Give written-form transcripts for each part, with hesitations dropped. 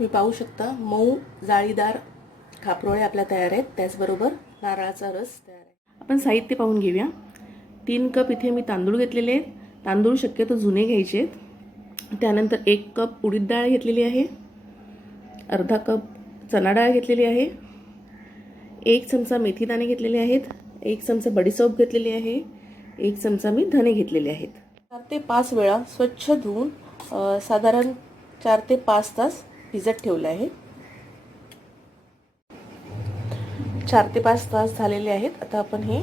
तुम्ही पाहू शकता मऊ जाळीदार खापरोळे आपल्या तयार आहेत. त्याचबरोबर नारळाचा रस तयार आहे. आपण साहित्य पाहून घेऊया. 3 कप इथे मी तांदूळ घेतलेले आहेत. तांदूळ शक्यतो जुने घ्यायचे आहेत. त्यानंतर 1 कप उडीद डाळ घेतलेली आहे. अर्धा कप चणा डाळ घेतलेली आहे. 1 चमचा मेथी दाणे घेतलेले आहेत. 1 चमचा बडीशेप घेतलेली आहे. 1 चमचा मी धने घेतलेले आहेत. 4 ते 5 वेळा स्वच्छ धुवून साधारण 4 ते 5 तास भिजत ठेवले आहे. 4 ते 5 तास झालेले आहेत. आता आपण हे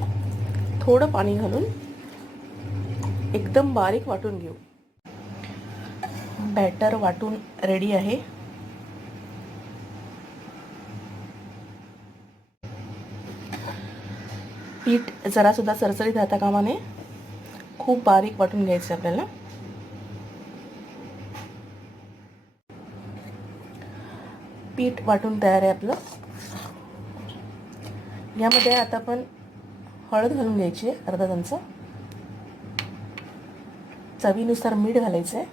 थोडं पाणी घालून एकदम बारीक वाटून घेऊ. बॅटर वाटून रेडी आहे. पीठ जरा सुद्धा चरचरीत राहता कामा नये. खूप बारीक वाटून घ्यायचे आपल्याला. पीठ वाटून तयार आहे आपलं. यामध्ये आता आपण हळद घालून घ्यायची आहे, अर्धा चमचा. चवीनुसार मीठ घालायचं आहे.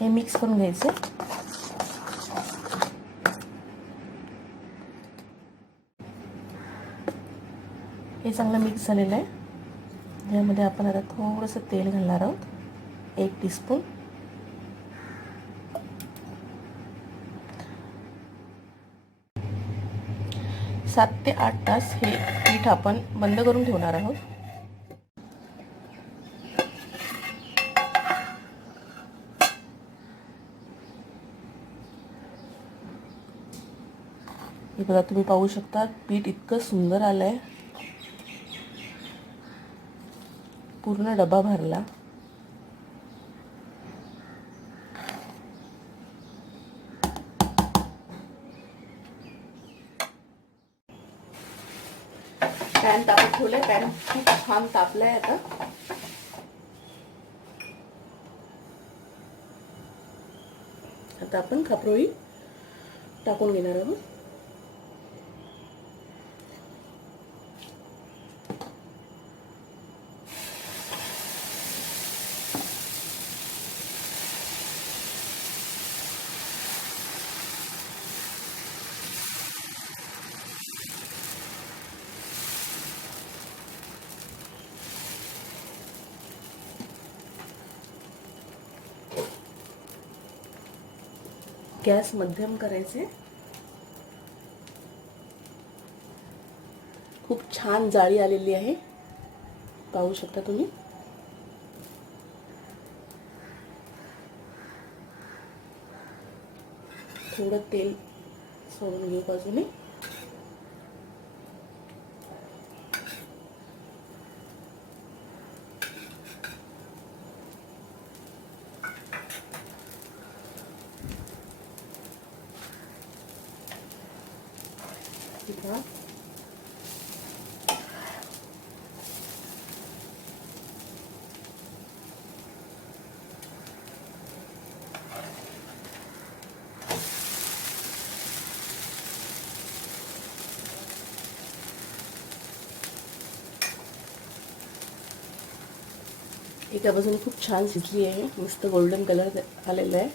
हे मिक्स करून घ्यायचं. हे चांगलं मिक्स झालेलं आहे. यामध्ये आपण आता थोडंसं तेल घालणार आहोत, 1 टीस्पून. सात ते 8 तास हे पीठ आपण बंद करून ठेवणार आहोत. हे बघा, तुम्ही पाहू शकता पीठ इतकं सुंदर आलंय. पूर्ण डबा भरला. पॅन तापत ठेवलंय. पॅन खूप छान तापलाय. आता आपण खापरोळी टाकून घेणार आहोत. गॅस मध्यम करायचे. खूप छान जाळी आलेली आहे, पाहू शकता तुम्ही. थोडं तेल सोडून घेऊ बाजूने. एका बाजूने खूप छान शिजली आहे, मस्त गोल्डन कलर आलेला आहे.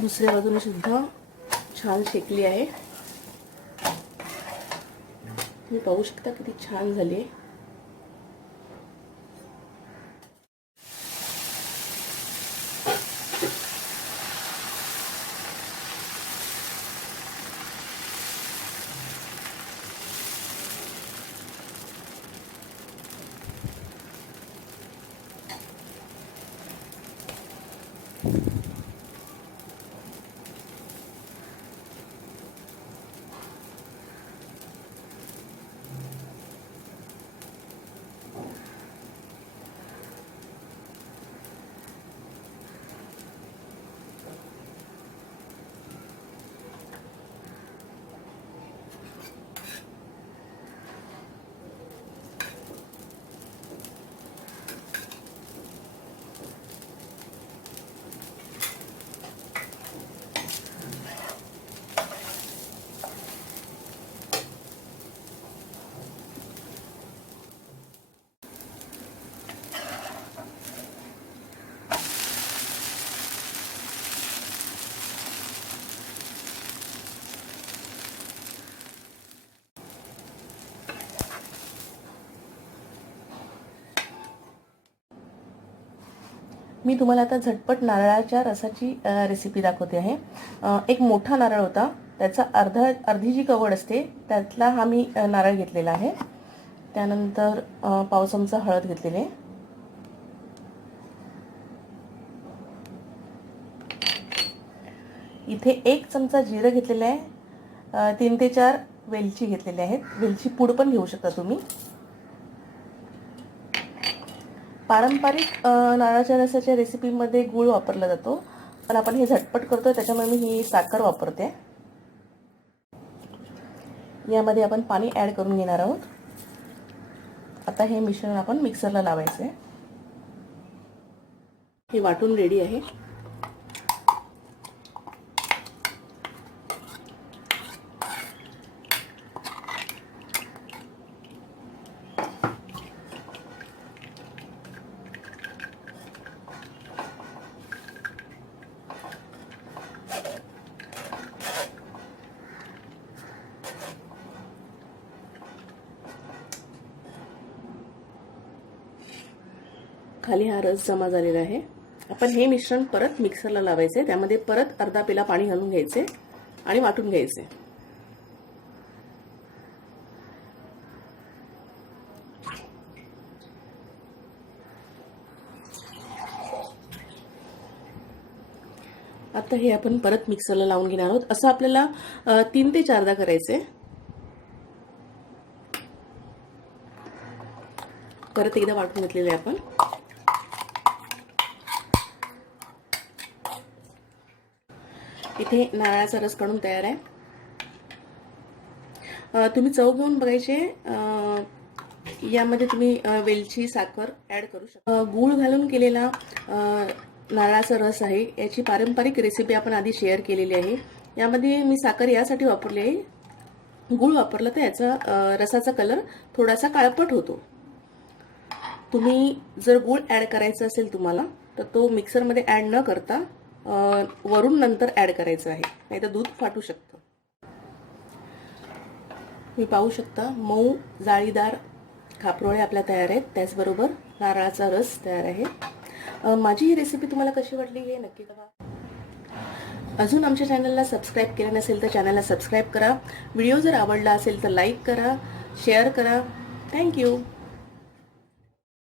दुसऱ्या बाजूने सुद्धा छान शेकली आहे. तुम्ही पाहू शकता किती छान झाली आहे. मी तुम्हाला आता झटपट नारळाच्या रसाची रेसिपी दाखवते आहे. एक मोठा नारळ होता, त्याचा अर्धी जी कवड असते त्यातला हा मी नारळ घेतलेला आहे. त्यानंतर पाव चमचा हळद घेतलेली आहे. इथे 1 चमचा जिरं घेतलेलं आहे. 3 ते 4 वेलची घेतलेली आहेत. वेलची पूड पण घेऊ शकता तुम्ही. पारंपरिक नारळाच्या रसाच्या रेसिपीमध्ये गूळ वापरला जातो, पण आपण हे झटपट करतो त्याच्यामुळे मी ही साखर वापरते. यामध्ये आपण पाणी ॲड करून घेणार आहोत. आता हे मिश्रण आपण मिक्सरला लावायचं आहे. हे वाटून रेडी आहे. खाली हा रस जमा झालेला आहे. आपण हे मिश्रण परत मिक्सरला लावायचे. त्यामध्ये परत अर्धा पेला पाणी घालून घ्यायचे आणि वाटून घ्यायचे. आता हे आपण परत मिक्सरला लावून घेणार आहोत. असं आपल्याला 3 ते 4दा करायचे. परत एकदा वाटून घेतलेले आपण. इथे नारळाचा रस काढून तयार आहे. तुम्ही चव घेऊन बघायचे. यामध्ये तुम्ही वेलची, साखर ॲड करू शकता. गूळ घालून केलेला नारळाचा रस आहे. याची पारंपरिक रेसिपी आपण आधी शेअर केलेली आहे. यामध्ये मी साखर यासाठी वापरली आहे, गूळ वापरला तर याचा रसाचा कलर थोडासा काळपट होतो. तुम्ही जर गूळ ॲड करायचा असेल तुम्हाला, तर तो मिक्सरमध्ये ॲड न करता वरून नंतर ॲड करायचं आहे, नाहीतर दूध फाटू शकतं. तुम्ही पाहू शकता मऊ जाळीदार खापरोळे आपल्या तयार आहेत. त्याचबरोबर नारळाचा रस तयार आहे. माझी ही रेसिपी तुम्हाला कशी वाटली हे नक्की कळवा. अजून आमच्या चॅनलला सबस्क्राईब केलं नसेल तर चॅनलला सबस्क्राईब करा. व्हिडिओ जर आवडला असेल तर लाईक करा, शेअर करा. थँक्यू.